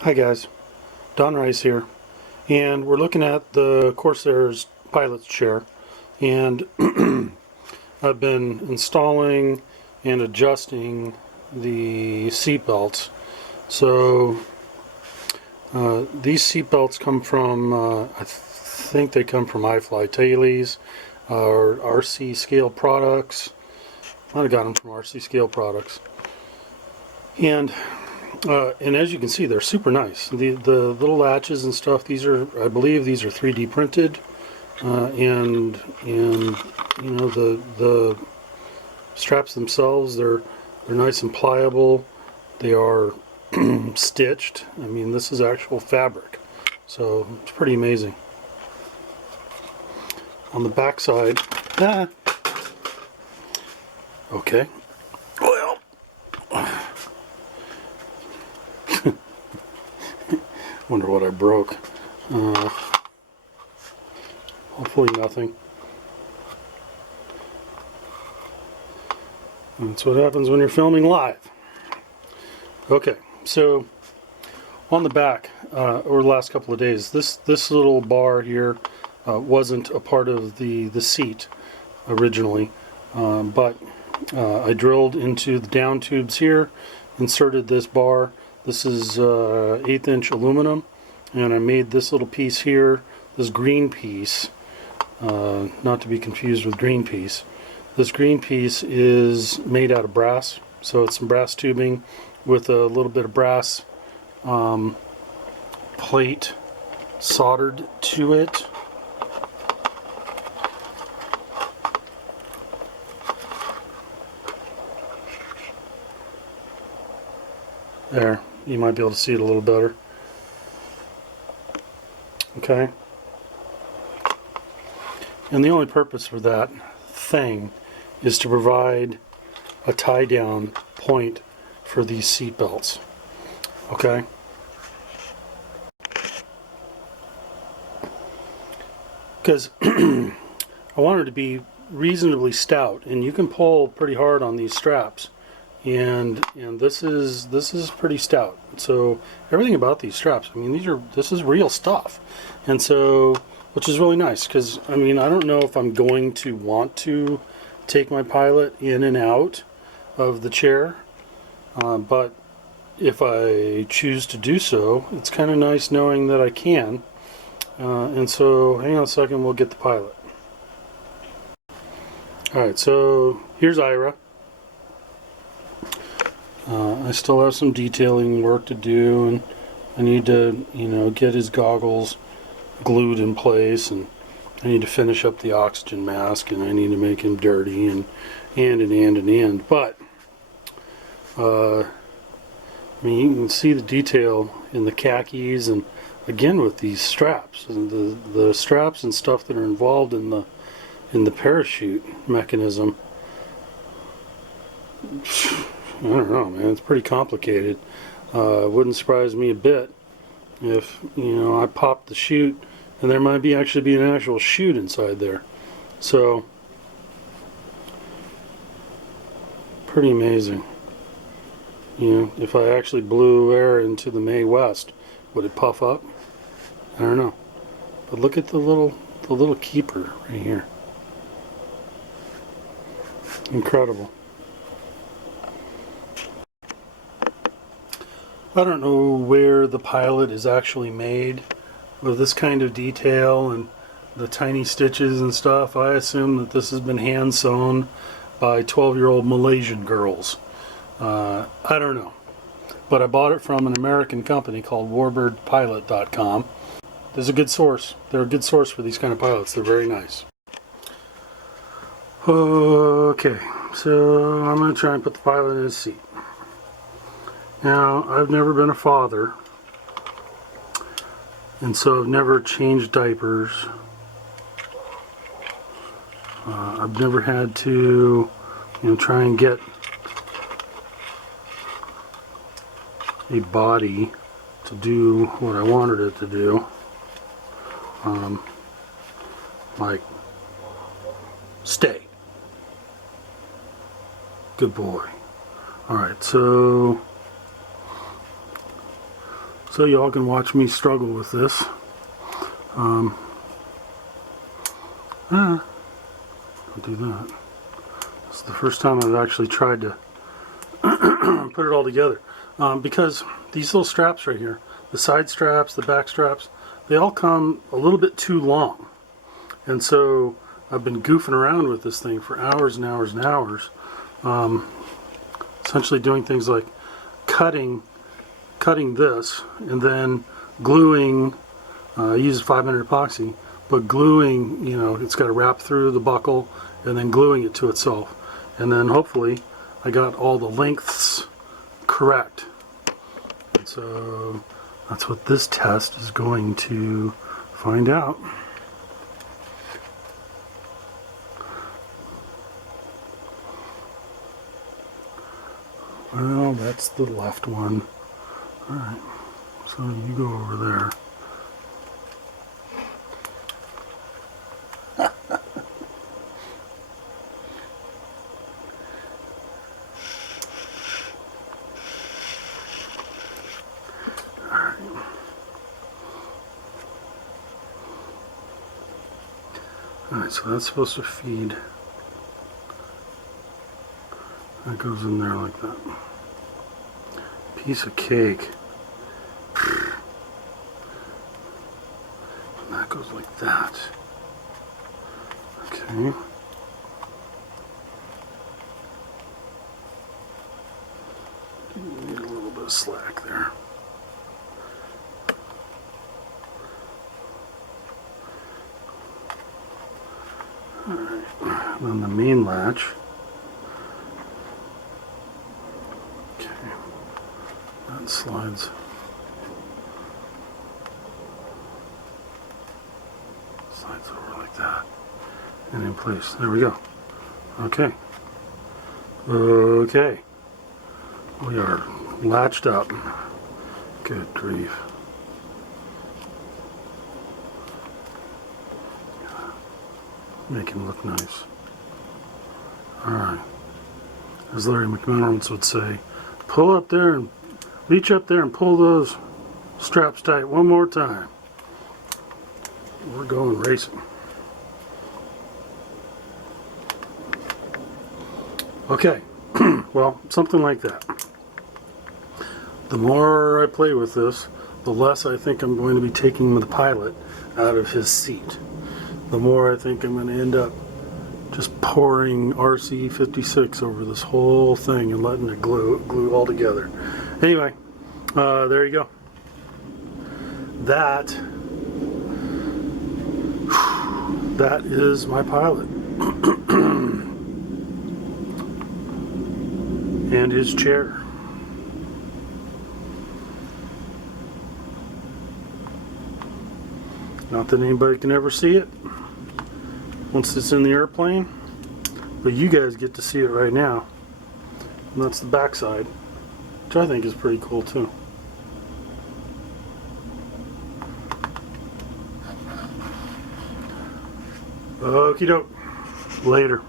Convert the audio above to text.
Hi guys, Don Rice here, and we're looking at the Corsair's pilot's chair, and I've been installing and adjusting the seat belts. So these seat belts come from, I think they come from iFly Tailies or RC Scale Products. Might have got them from RC Scale Products. And as you can see, they're super nice. The little latches and stuff, these are, I believe these are 3D printed, and you know, the straps themselves, they're nice and pliable. They are stitched. I mean, this is actual fabric, so it's pretty amazing. On the back side, okay, well, wonder what I broke. Hopefully nothing. That's what happens when you're filming live. Okay, so on the back, over the last couple of days, this little bar here wasn't a part of the seat originally, but I drilled into the down tubes here, inserted this bar. This is 1/8 inch aluminum, and I made this little piece here, this green piece, not to be confused with green piece. This green piece is made out of brass, so it's some brass tubing with a little bit of brass plate soldered to it. There, you might be able to see it a little better. Okay. And the only purpose for that thing is to provide a tie down point for these seat belts. Okay. Because I want it to be reasonably stout, and you can pull pretty hard on these straps, and this is pretty stout. So everything about these straps, I mean, this is real stuff, and so, which is really nice, because I mean, I don't know if I'm going to want to take my pilot in and out of the chair, but if I choose to do so, it's kind of nice knowing that I can. And so, hang on a second, we'll get the pilot. Alright, so here's Ira. I still have some detailing work to do, and I need to, get his goggles glued in place, and I need to finish up the oxygen mask, and I need to make him dirty, and. But, I mean, you can see the detail in the khakis, and again with these straps, and the straps and stuff that are involved in the parachute mechanism. I don't know, man. It's pretty complicated. It wouldn't surprise me a bit if I popped the chute, and there might actually be an actual chute inside there. So pretty amazing. If I actually blew air into the Mae West, would it puff up? I don't know. But look at the little keeper right here. Incredible. I don't know where the pilot is actually made with this kind of detail and the tiny stitches and stuff. I assume that this has been hand sewn by 12-year-old Malaysian girls. I don't know. But I bought it from an American company called warbirdpilot.com. There's a good source. They're a good source for these kind of pilots. They're very nice. Okay, so I'm going to try and put the pilot in his seat. Now, I've never been a father, and so I've never changed diapers. I've never had to, try and get a body to do what I wanted it to do. Like, stay. Good boy. Alright, so so y'all can watch me struggle with this. Don't do that. This is the first time I've actually tried to put it all together. Because these little straps right here, the side straps, the back straps, they all come a little bit too long. And so I've been goofing around with this thing for hours and hours and hours. Essentially doing things like cutting this and then gluing, I use 500 epoxy, but gluing, you know, it's got to wrap through the buckle and then gluing it to itself. And then hopefully I got all the lengths correct. And so that's what this test is going to find out. Well, that's the left one. Alright, so you go over there. Alright, so that's supposed to feed. That goes in there like that. Piece of cake. And that goes like that. Okay. Need a little bit of slack there. Alright, and then the main latch. Okay, that slides. Slides over like that. And in place. There we go. Okay. Okay. We are latched up. Good grief. Make him look nice. Alright. As Larry McMillan would say, pull up there and reach up there and pull those straps tight one more time. We're going racing. Okay. Well, something like that. The more I play with this, the less I think I'm going to be taking the pilot out of his seat. The more I think I'm going to end up just pouring RC56 over this whole thing and letting it glue all together. Anyway, there you go. That is my pilot. And his chair. Not that anybody can ever see it once it's in the airplane, but you guys get to see it right now. And that's the backside, which I think is pretty cool too. Okie doke. Later.